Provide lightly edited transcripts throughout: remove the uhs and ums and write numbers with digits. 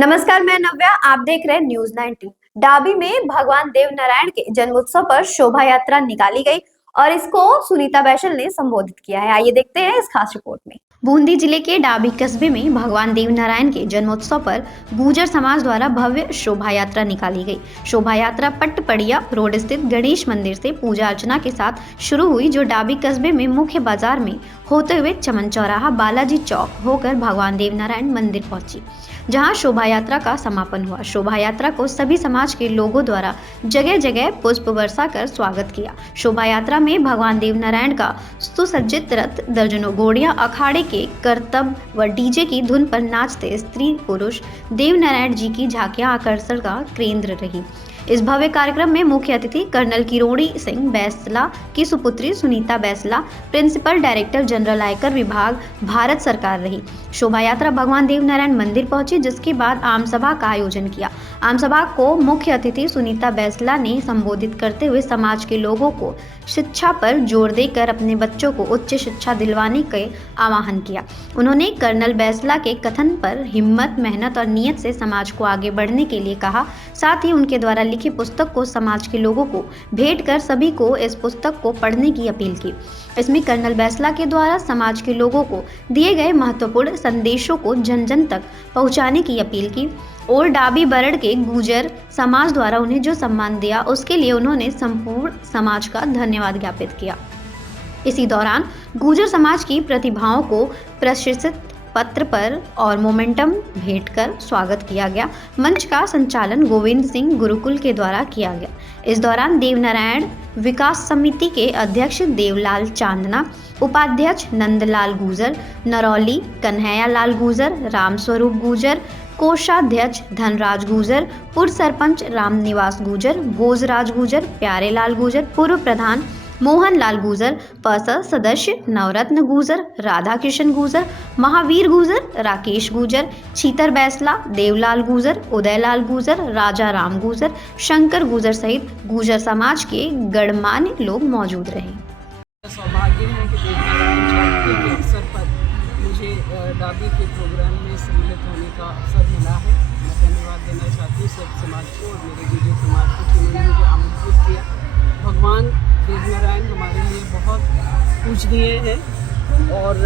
नमस्कार, मैं नव्या। आप देख रहे हैं न्यूज 19। डाबी में भगवान देव नारायण के जन्मोत्सव पर शोभा यात्रा निकाली गई और इसको सुनीता बैसल ने संबोधित किया है। आइए देखते हैं इस खास रिपोर्ट में। बूंदी जिले के डाबी कस्बे में भगवान देव नारायण के जन्मोत्सव पर गुर्जर समाज द्वारा भव्य शोभा यात्रा निकाली गई। शोभा यात्रा पट्टपड़िया रोड स्थित गणेश मंदिर से पूजा अर्चना के साथ शुरू हुई, जो डाबी कस्बे में मुख्य बाजार में होते हुए चमन चौराहा बालाजी चौक होकर भगवान देव नारायण मंदिर पहुंची, जहां शोभा यात्रा का समापन हुआ। शोभा यात्रा को सभी समाज के लोगों द्वारा जगह जगह पुष्प वर्षा कर स्वागत किया। शोभा यात्रा में भगवान देव नारायण का सुसज्जित रथ, दर्जनों घोड़ियां, अखाड़े के करतब व डीजे की धुन पर नाचते स्त्री पुरुष देव नारायण जी की झांकियां आकर्षण का केंद्र रही। इस भव्य कार्यक्रम में मुख्य अतिथि कर्नल किरोड़ी सिंह बैसला की सुपुत्री Sunita Bainsla, principal director general आयकर विभाग, भारत सरकार रही। शोभा यात्रा भगवान देव नारायण मंदिर पहुंची, जिसके बाद आम सभा का आयोजन किया। आम सभा को मुख्य अतिथि सुनीता बैसला ने संबोधित करते हुए समाज के लोगों को शिक्षा पर जोर देकर अपने बच्चों को उच्च शिक्षा दिलवाने का आह्वान किया। उन्होंने कर्नल बैसला के कथन पर हिम्मत, मेहनत और नियत से समाज को आगे बढ़ने के लिए कहा। साथ ही उनके द्वारा लिखी पुस्तक को समाज के लोगों को भेंट कर सभी को इस पुस्तक को पढ़ने की अपील की। इसमें कर्नल बैसला के द्वारा समाज के लोगों को दिए गए महत्वपूर्ण संदेशों को जन जन तक पहुंचाने की अपील की और डाबी बरड़ के गुर्जर समाज द्वारा उन्हें जो सम्मान दिया उसके लिए उन्होंने संपूर्ण समाज का धन्यवाद ज्ञापित किया। इसी दौरान गुर्जर समाज की प्रतिभाओं को प्रशिक्षित पत्र पर और मोमेंटम भेंट कर स्वागत किया गया। मंच का संचालन गोविंद सिंह गुरुकुल के द्वारा किया गया। इस दौरान देवनारायण विकास समिति के अध्यक्ष देवलाल चांदना, उपाध्यक्ष नंदलाल गुर्जर, नरौली कन्हैया लाल गुर्जर, रामस्वरूप गुर्जर, कोषाध्यक्ष धनराज गुर्जर, पूर्व सरपंच रामनिवास गुर्जर, भोजराज गुर्जर, प्यारेलाल गुर्जर, पूर्व प्रधान मोहन लाल गुर्जर, पर्षद सदस्य नवरत्न गुर्जर, राधा किशन गुर्जर, महावीर गुर्जर, राकेश गुर्जर, छीतर बैसला, देवलाल गुर्जर, उदयलाल गुर्जर, राजा राम गुर्जर, शंकर गुर्जर सहित गुर्जर समाज के गणमान्य लोग मौजूद रहे। सौभाग्य है कि देवनारायण जयंती के अवसर पर मुझे डाबी के प्रोग्राम में सम्मिलित होने का अवसर मिला है। मैं धन्यवाद देना चाहती हूँ सब समाज को और मेरे गुर्जर समाज को, जिन्होंने मुझे आमंत्रित किया। भगवान देवनारायण हमारे लिए बहुत पूजनीय है और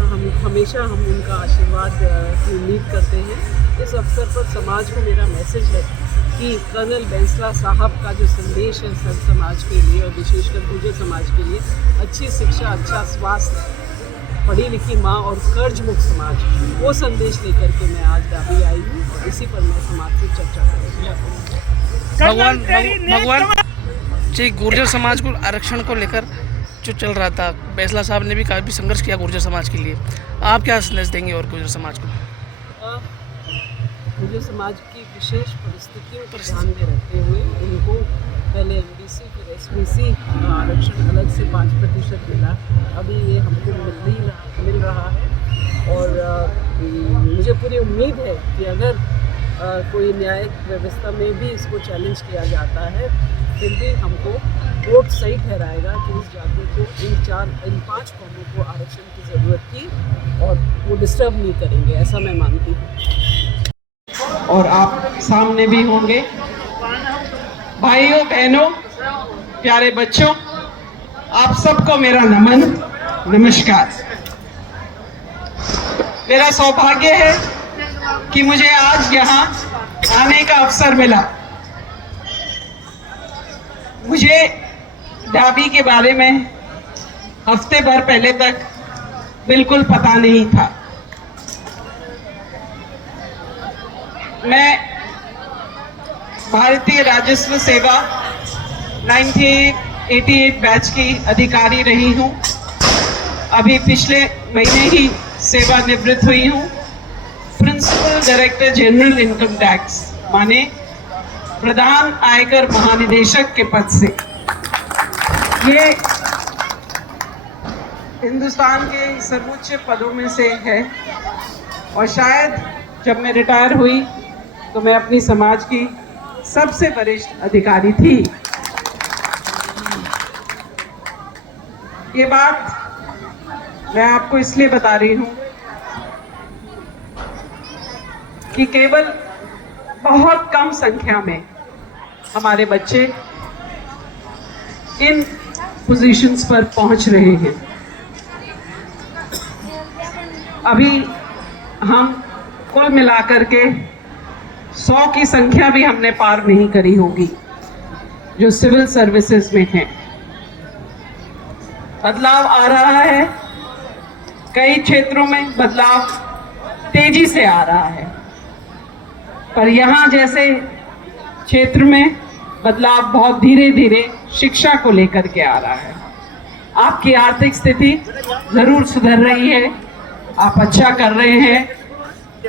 हम हमेशा उनका आशीर्वाद की उम्मीद करते हैं। इस अवसर पर समाज को मेरा मैसेज है कि कर्नल बैसला साहब का जो संदेश है सब समाज के लिए और विशेषकर गुर्जर समाज के लिए, अच्छी शिक्षा, अच्छा स्वास्थ्य, पढ़ी लिखी माँ और कर्ज मुक्त समाज, वो संदेश लेकर के मैं आज डाबी आई हूँ और इसी पर मैं समाज से चर्चा करूँगी। भगवान जी गुर्जर समाज को आरक्षण को लेकर जो चल रहा था, बैसला साहब ने भी काफ़ी संघर्ष किया गुर्जर समाज के लिए। आप क्या संदेश देंगे और गुर्जर समाज को? गुर्जर समाज की विशेष परिस्थितियों पर ध्यान में रखते हुए उनको पहले एमबीसी फिर एसबीसी आरक्षण अलग से 5% मिला। अभी ये हमको मिल रहा है और मुझे पूरी उम्मीद है कि अगर कोई न्यायिक व्यवस्था में भी इसको चैलेंज किया जाता है, फिर भी हमको कोर्ट सही ठहराएगा कि इस जाति को इन 5 कौमों को आरक्षण की ज़रूरत थी और वो डिस्टर्ब नहीं करेंगे, ऐसा मैं मानती हूँ। और आप सामने भी होंगे। भाइयों बहनों, प्यारे बच्चों, आप सबको मेरा नमन, नमस्कार। मेरा सौभाग्य है कि मुझे आज यहाँ आने का अवसर मिला। मुझे डाबी के बारे में हफ्ते भर पहले तक बिल्कुल पता नहीं था। मैं भारतीय राजस्व सेवा 1988 बैच की अधिकारी रही हूँ। अभी पिछले महीने ही सेवानिवृत्त हुई हूँ। Principal director general income tax माने प्रधान आयकर महानिदेशक के पद से। ये हिंदुस्तान के सर्वोच्च पदों में से है और शायद जब मैं रिटायर हुई तो मैं अपनी समाज की सबसे वरिष्ठ अधिकारी थी। ये बात मैं आपको इसलिए बता रही हूँ कि केवल बहुत कम संख्या में हमारे बच्चे इन पोजीशंस पर पहुंच रहे हैं। अभी हम कुल मिलाकर के 100 की संख्या भी हमने पार नहीं करी होगी जो सिविल सर्विसेज में हैं। बदलाव आ रहा है, कई क्षेत्रों में बदलाव तेजी से आ रहा है, पर यहाँ जैसे क्षेत्र में बदलाव बहुत धीरे धीरे शिक्षा को लेकर के आ रहा है। आपकी आर्थिक स्थिति जरूर सुधर रही है, आप अच्छा कर रहे हैं,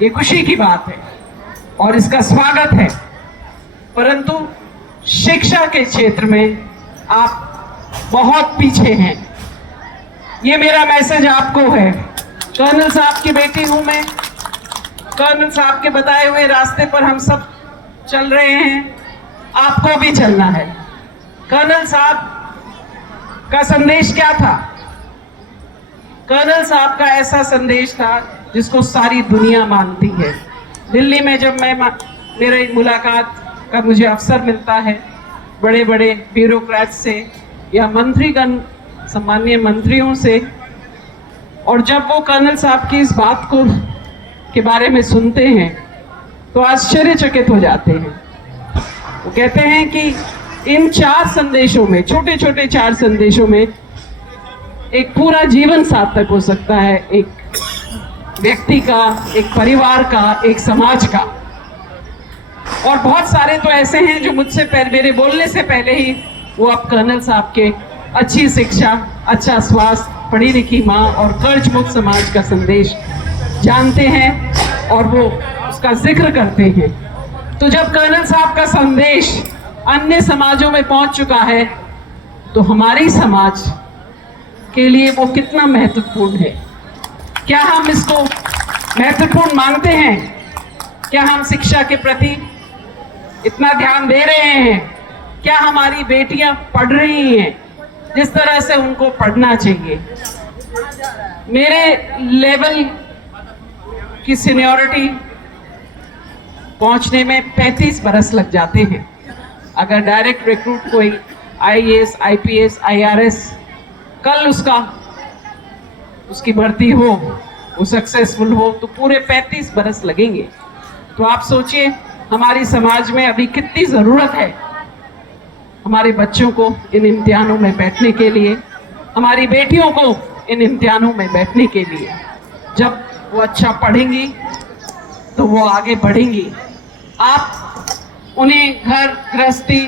ये खुशी की बात है और इसका स्वागत है, परंतु शिक्षा के क्षेत्र में आप बहुत पीछे हैं। ये मेरा मैसेज आपको है। कर्नल साहब की बेटी हूं मैं, कर्नल साहब के बताए हुए रास्ते पर हम सब चल रहे हैं, आपको भी चलना है। कर्नल साहब का संदेश क्या था? कर्नल साहब का ऐसा संदेश था जिसको सारी दुनिया मानती है। दिल्ली में जब मेरी मुलाकात का मुझे अवसर मिलता है बड़े बड़े ब्यूरोक्रेट से या मंत्रीगण, सम्मानीय मंत्रियों से, और जब वो कर्नल साहब की इस बात को के बारे में सुनते हैं तो आश्चर्यचकित हो जाते हैं। वो कहते हैं कि इन 4 संदेशों में, छोटे छोटे 4 संदेशों में एक पूरा जीवन सार्थक हो सकता है, एक व्यक्ति का, एक परिवार का, एक समाज का। और बहुत सारे तो ऐसे हैं जो मुझसे मेरे बोलने से पहले ही वो अब कर्नल साहब के अच्छी शिक्षा, अच्छा स्वास्थ्य, पढ़ी लिखी माँ और कर्ज मुक्त समाज का संदेश जानते हैं और वो उसका जिक्र करते हैं। तो जब कर्नल साहब का संदेश अन्य समाजों में पहुंच चुका है तो हमारी समाज के लिए वो कितना महत्वपूर्ण है। क्या हम इसको महत्वपूर्ण मानते हैं? क्या हम शिक्षा के प्रति इतना ध्यान दे रहे हैं? क्या हमारी बेटियां पढ़ रही हैं जिस तरह से उनको पढ़ना चाहिए? मेरे लेवल की सीनियरिटी पहुंचने में 35 बरस लग जाते हैं। अगर डायरेक्ट रिक्रूट कोई IAS, IPS, IRS कल उसकी भर्ती हो, वो सक्सेसफुल हो, तो पूरे 35 बरस लगेंगे। तो आप सोचिए हमारी समाज में अभी कितनी ज़रूरत है हमारे बच्चों को इन इम्तिहानों में बैठने के लिए, हमारी बेटियों को इन इम्तिहानों में बैठने के लिए। जब वो अच्छा पढ़ेंगी तो वो आगे बढ़ेंगी। आप उन्हें घर गृहस्थी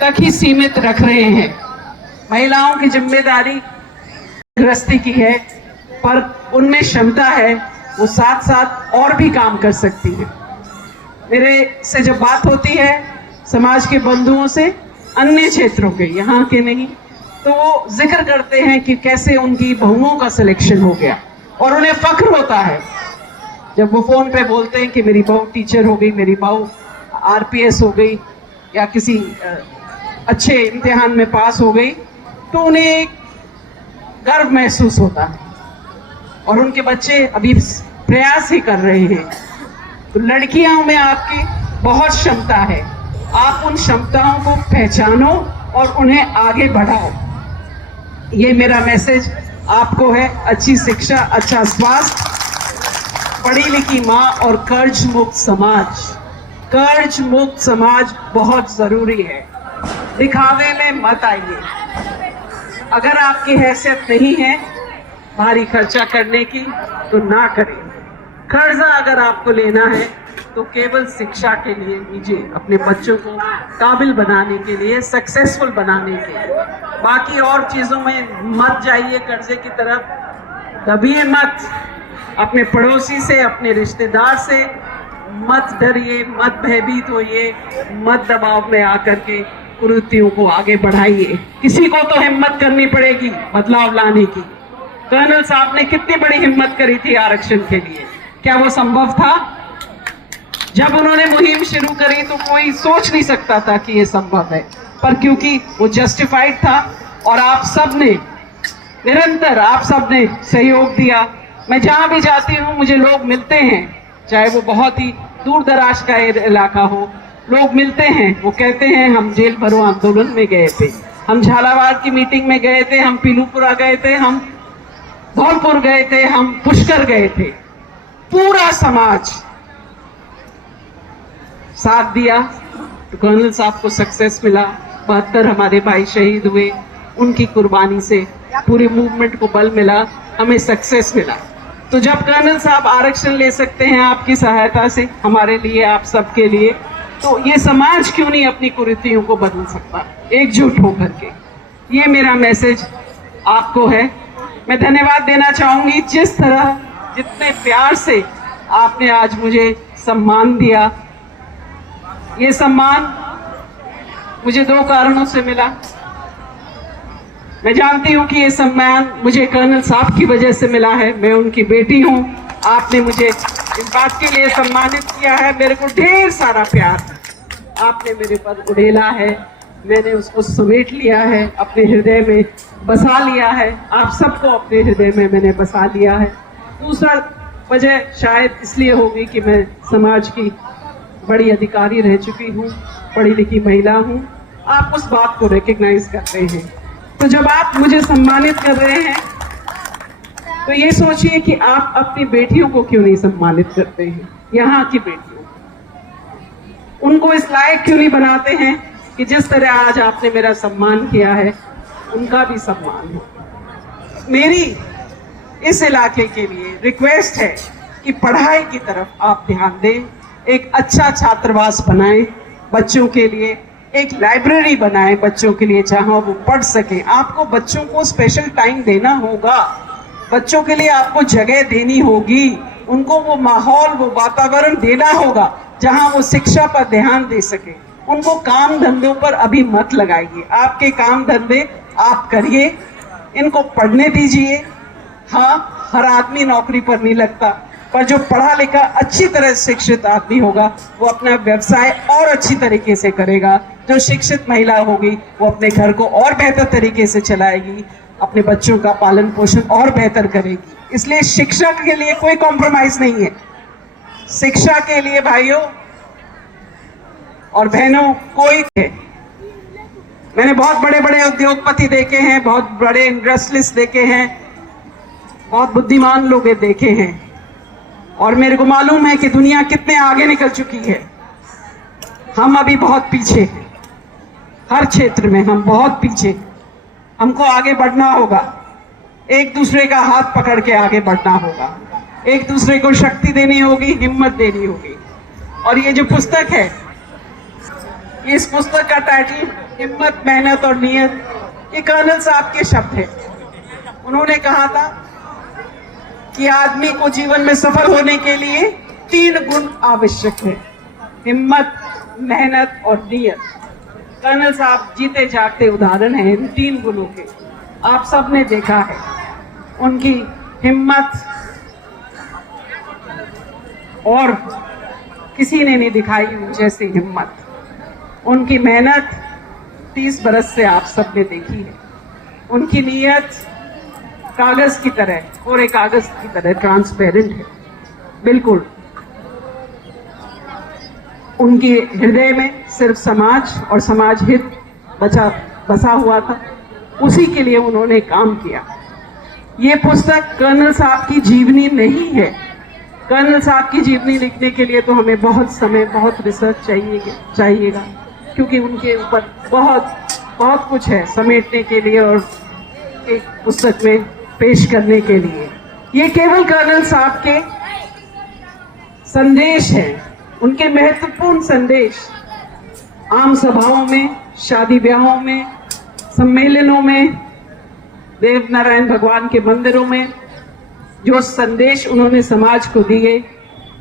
तक ही सीमित रख रहे हैं। महिलाओं की जिम्मेदारी गृहस्थी की है, पर उनमें क्षमता है, वो साथ साथ और भी काम कर सकती है। मेरे से जब बात होती है समाज के बंधुओं से, अन्य क्षेत्रों के, यहाँ के नहीं, तो वो जिक्र करते हैं कि कैसे उनकी बहुओं का सिलेक्शन हो गया और उन्हें फख्र होता है जब वो फोन पे बोलते हैं कि मेरी बहू टीचर हो गई, मेरी बहू RPS हो गई या किसी अच्छे इम्तिहान में पास हो गई, तो उन्हें एक गर्व महसूस होता है और उनके बच्चे अभी प्रयास ही कर रहे हैं। तो लड़कियों में आपकी बहुत क्षमता है, आप उन क्षमताओं को पहचानो और उन्हें आगे बढ़ाओ। ये मेरा मैसेज आपको है। अच्छी शिक्षा, अच्छा स्वास्थ्य, पढ़ी लिखी माँ और कर्ज मुक्त समाज। कर्ज मुक्त समाज बहुत जरूरी है। दिखावे में मत आइए। अगर आपकी हैसियत नहीं है भारी खर्चा करने की तो ना करें। कर्जा अगर आपको लेना है तो केवल शिक्षा के लिए लीजिए, अपने बच्चों को काबिल बनाने के लिए, सक्सेसफुल बनाने के लिए। बाकी और चीज़ों में मत जाइए कर्जे की तरफ, दबिए मत। अपने पड़ोसी से, अपने रिश्तेदार से मत डरिए, मत भयभीत होइए, मत दबाव में आकर के कुरीतियों को आगे बढ़ाइए। किसी को तो हिम्मत करनी पड़ेगी बदलाव लाने की। कर्नल साहब ने कितनी बड़ी हिम्मत करी थी आरक्षण के लिए, क्या वो संभव था? जब उन्होंने मुहिम शुरू करी तो कोई सोच नहीं सकता था कि ये संभव है, पर क्योंकि वो जस्टिफाइड था और आप सब ने निरंतर, आप सब ने सहयोग दिया। मैं जहां भी जाती हूं मुझे लोग मिलते हैं, चाहे वो बहुत ही दूर दराज का इलाका हो, लोग मिलते हैं, वो कहते हैं हम जेल भरो आंदोलन में गए थे, हम झालावाड़ की मीटिंग में गए थे, हम पीलूपुरा गए थे, हम धौलपुर गए थे, हम पुष्कर गए थे। पूरा समाज साथ दिया तो कर्नल साहब को सक्सेस मिला। 72 हमारे भाई शहीद हुए, उनकी कुर्बानी से पूरे मूवमेंट को बल मिला, हमें सक्सेस मिला। तो जब कर्नल साहब आरक्षण ले सकते हैं आपकी सहायता से, हमारे लिए, आप सबके लिए, तो ये समाज क्यों नहीं अपनी कुरीतियों को बदल सकता एकजुट होकर के। ये मेरा मैसेज आपको है। मैं धन्यवाद देना चाहूंगी जिस तरह, जितने प्यार से आपने आज मुझे सम्मान दिया। ये सम्मान मुझे 2 कारणों से मिला। मैं जानती हूं कि ये सम्मान मुझे कर्नल साहब की वजह से मिला है, मैं उनकी बेटी हूं। आपने मुझे इस बात के लिए सम्मानित किया है, मेरे को ढेर सारा प्यार आपने मेरे पर उड़ेला है, मैंने उसको समेट लिया है, अपने हृदय में बसा लिया है, आप सबको अपने हृदय में मैंने बसा लिया है। दूसरा वजह शायद इसलिए होगी कि मैं समाज की बड़ी अधिकारी रह चुकी हूँ, पढ़ी लिखी महिला हूँ, आप उस बात को रिकग्नाइज करते हैं। तो जब आप मुझे सम्मानित कर रहे हैं तो ये सोचिए कि आप अपनी बेटियों को क्यों नहीं सम्मानित करते हैं, यहाँ की बेटियों, उनको इस लायक क्यों नहीं बनाते हैं कि जिस तरह आज आपने मेरा सम्मान किया है उनका भी सम्मान हो। मेरी इस इलाके के लिए रिक्वेस्ट है कि पढ़ाई की तरफ आप ध्यान दें, एक अच्छा छात्रावास बनाएं बच्चों के लिए, एक लाइब्रेरी बनाएं बच्चों के लिए जहां वो पढ़ सकें। आपको बच्चों को स्पेशल टाइम देना होगा, बच्चों के लिए आपको जगह देनी होगी, उनको वो माहौल, वो वातावरण देना होगा जहां वो शिक्षा पर ध्यान दे सके। उनको काम धंधों पर अभी मत लगाइए, आपके काम धंधे आप करिए, इनको पढ़ने दीजिए। हाँ, हर आदमी नौकरी पर नहीं लगता, पर जो पढ़ा लिखा अच्छी तरह शिक्षित आदमी होगा वो अपना व्यवसाय और अच्छी तरीके से करेगा। जो शिक्षित महिला होगी वो अपने घर को और बेहतर तरीके से चलाएगी, अपने बच्चों का पालन पोषण और बेहतर करेगी। इसलिए शिक्षा के लिए कोई कॉम्प्रोमाइज नहीं है। शिक्षा के लिए भाइयों और बहनों कोई है। मैंने बहुत बड़े बड़े उद्योगपति देखे हैं, बहुत बड़े इंडस्ट्रियलिस्ट देखे हैं, बहुत बुद्धिमान लोग देखे हैं, और मेरे को मालूम है कि दुनिया कितने आगे निकल चुकी है। हम अभी बहुत पीछे हैं, हर क्षेत्र में हम बहुत पीछे। हमको आगे बढ़ना होगा, एक दूसरे का हाथ पकड़ के आगे बढ़ना होगा, एक दूसरे को शक्ति देनी होगी, हिम्मत देनी होगी। और ये जो पुस्तक है, इस पुस्तक का टाइटल हिम्मत, मेहनत और नियत, ये कर्नल साहब के शब्द है। उन्होंने कहा था कि आदमी को जीवन में सफल होने के लिए 3 गुण आवश्यक है, हिम्मत, मेहनत और नियत। कर्नल साहब जीते जागते उदाहरण हैं इन 3 गुणों के। आप सब ने देखा है उनकी हिम्मत, और किसी ने नहीं दिखाई जैसी हिम्मत। उनकी मेहनत 30 बरस से आप सब ने देखी है। उनकी नीयत कागज की तरह, कोरे कागज की तरह ट्रांसपेरेंट है, बिल्कुल। उनके हृदय में सिर्फ समाज और समाज हित बसा हुआ था, उसी के लिए उन्होंने काम किया। ये पुस्तक कर्नल साहब की जीवनी नहीं है। कर्नल साहब की जीवनी लिखने के लिए तो हमें बहुत समय, बहुत रिसर्च चाहिएगा, क्योंकि उनके ऊपर बहुत कुछ है समेटने के लिए और एक पुस्तक में पेश करने के लिए। ये केवल कर्नल साहब के संदेश हैं, उनके महत्वपूर्ण संदेश। आम सभाओं में, शादी ब्याहों में, सम्मेलनों में, देव नारायण भगवान के मंदिरों में जो संदेश उन्होंने समाज को दिए,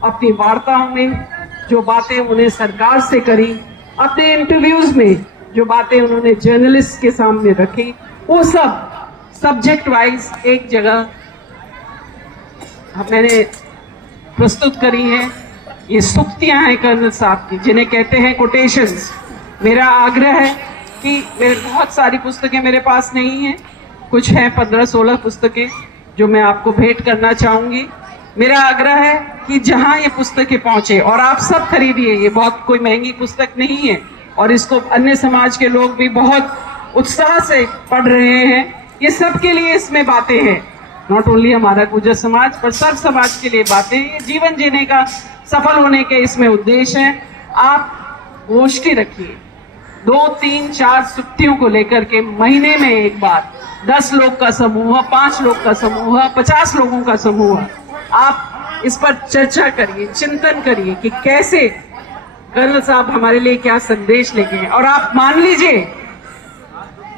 अपनी वार्ताओं में जो बातें उन्हें सरकार से करी, अपने इंटरव्यूज में जो बातें उन्होंने जर्नलिस्ट के सामने रखी, वो सब सब्जेक्ट वाइज एक जगह मैंने प्रस्तुत करी है। ये सूक्तियां हैं कर्नल साहब की, जिन्हें कहते हैं कोटेशंस। मेरा आग्रह है कि बहुत सारी पुस्तकें मेरे पास नहीं हैं, कुछ हैं 15-16 पुस्तकें जो मैं आपको भेंट करना चाहूँगी। मेरा आग्रह है कि जहां ये पुस्तकें पहुंचे और आप सब खरीदिए, ये बहुत कोई महंगी पुस्तक नहीं है और इसको अन्य समाज के लोग भी बहुत उत्साह से पढ़ रहे हैं। ये सबके लिए इसमें बातें हैं, नॉट ओनली हमारा गुर्जर समाज पर सब समाज के लिए बातें। ये जीवन जीने का सफल होने के इसमें उद्देश्य है। आप गोष्ठी रखिए 2, 3, 4 सुक्तियों को लेकर के महीने में एक बार 10 लोग का समूह, 5 लोग का समूह, 50 लोगों का समूह, आप इस पर चर्चा करिए, चिंतन करिए कि कैसे कर्नल साहब हमारे लिए क्या संदेश लेके हैं। और आप मान लीजिए,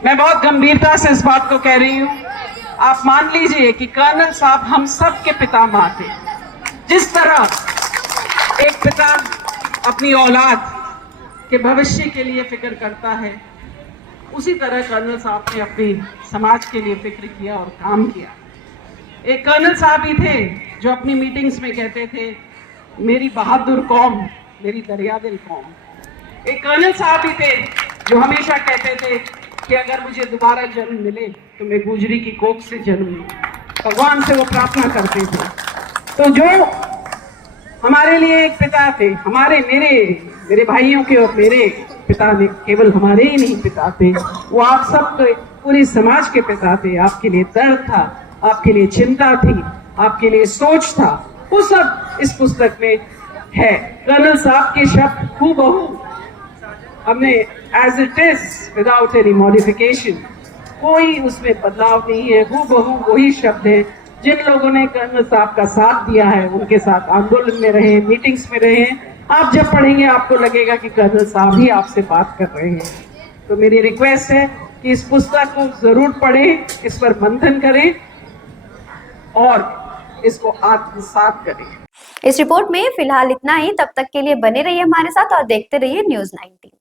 मैं बहुत गंभीरता से इस बात को कह रही हूं, आप मान लीजिए कि कर्नल साहब हम सब के पितामह थे। जिस तरह एक पिता अपनी औलाद के भविष्य के लिए फिक्र करता है, उसी तरह कर्नल साहब ने अपने समाज के लिए फिक्र किया और काम किया। एक कर्नल साहब ही थे जो अपनी मीटिंग्स में कहते थे, मेरी बहादुर कौम, मेरी दरियादिल कौम। एक कर्नल साहब ही थे जो हमेशा कहते थे कि अगर मुझे दोबारा जन्म मिले तो मैं गुजरी की कोख से जन्म लूं। भगवान से वो प्रार्थना करते थे। तो जो हमारे लिए एक पिता थे, मेरे भाइयों के और मेरे पिता ने केवल हमारे ही नहीं पिता थे, वो आप सब पूरी समाज के पिता थे। आपके लिए दर्द था, आपके लिए चिंता थी, आपके लिए सोच था, वो सब इस पुस्तक में है। कर्नल साहब के शब्द हूबहू हमने as it is without any modification, कोई उसमें बदलाव नहीं है, हूबहू वही शब्द है। जिन लोगों ने कर्नल साहब का साथ दिया है, उनके साथ आंदोलन में रहे, मीटिंग्स में रहे, आप जब पढ़ेंगे आपको लगेगा कि कर्नल साहब ही आपसे बात कर रहे हैं। तो मेरी रिक्वेस्ट है कि इस पुस्तक को जरूर पढ़ें, इस पर मंथन करें और इसको आत्मसात करें। इस रिपोर्ट में फिलहाल इतना ही। तब तक के लिए बने रहिए हमारे साथ और देखते रहिए न्यूज़ 19।